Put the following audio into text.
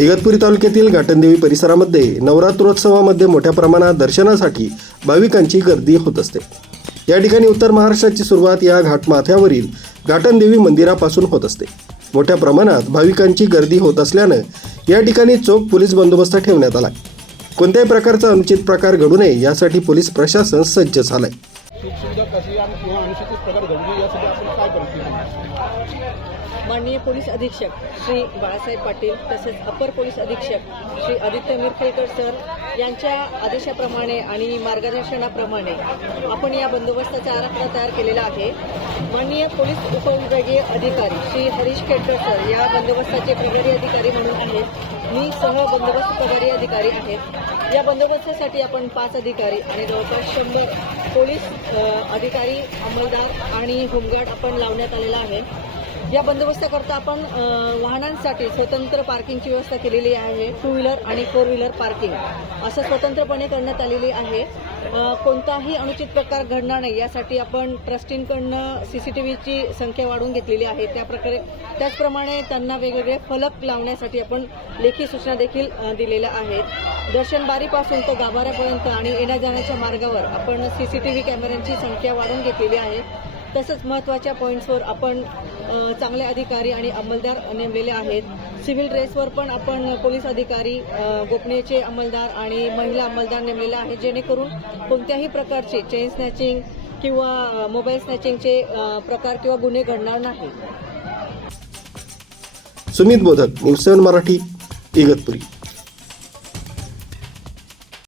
इगतपुरी तालुक्यातील घाटनदेवी परिसरामध्ये नवरात्रोत्सवामध्ये मोठ्या प्रमाणात दर्शनासाठी भाविकांची गर्दी होत असते. या ठिकाणी उत्तर महाराष्ट्राची सुरुवात या घाटमाथ्यावरील घाटनदेवी मंदिरापासून होत असते. मोठ्या प्रमाणात भाविकांची गर्दी होत असल्यानं या ठिकाणी चोख पोलीस बंदोबस्त ठेवण्यात आला कोणत्याही प्रकारचा अनुचित प्रकार घडू नये यासाठी पोलीस प्रशासन सज्ज झालंय. माननीय पोलीस अधीक्षक श्री बाळासाहेब पाटील तसेच अपर पोलीस अधीक्षक श्री आदित्य मिरखेलकर सर यांच्या आदेशाप्रमाणे आणि मार्गदर्शनाप्रमाणे आपण या बंदोबस्ताचा आराखडा तयार केलेला आहे. माननीय पोलीस उपविभागीय अधिकारी श्री हरीश केटकर सर या बंदोबस्ताचे प्रभारी अधिकारी म्हणून आहेत. मी सह बंदोबस्त प्रभारी अधिकारी आहेत या बंदोबस्तासाठी आपण पाच अधिकारी आणि जवळपास शंभर पोलीस अधिकारी अंमलदार आणि होमगार्ड आपण लावण्यात आलेला आहे. या बंदोबस्ताकरता आपण वाहनांसाठी स्वतंत्र पार्किंगची व्यवस्था केलेली आहे. टू व्हीलर आणि फोर व्हीलर पार्किंग असं स्वतंत्रपणे करण्यात आलेली आहे. कोणताही अनुचित प्रकार घडणार नाही. यासाठी आपण ट्रस्टींकडनं सीसीटीव्हीची संख्या वाढवून घेतलेली आहे. त्या प्रकारे त्याचप्रमाणे त्यांना वेगवेगळे फलक लावण्यासाठी आपण लेखी सूचना देखील दिलेल्या आहेत. दर्शनबारीपासून तर तो गाभाऱ्यापर्यंत आणि येण्या जाण्याच्या मार्गावर आपण सीसीटीव्ही कॅमेऱ्यांची संख्या वाढवून घेतलेली आहे. तसंच महत्त्वाच्या पॉईंट्सवर आपण चांगले अधिकारी आणि अंमलदार नेमलेले आहेत. सिव्हिल ड्रेसवर पण आपण पोलीस अधिकारी गोपनीयचे अंमलदार आणि महिला अंमलदार नेमलेले आहेत जेणेकरून कोणत्याही प्रकारचे चेन स्नॅचिंग किंवा मोबाईल स्नॅचिंगचे प्रकार किंवा गुन्हे घडणार नाही सुमित बोधक न्यूज सेवन मराठी इगतपुरी.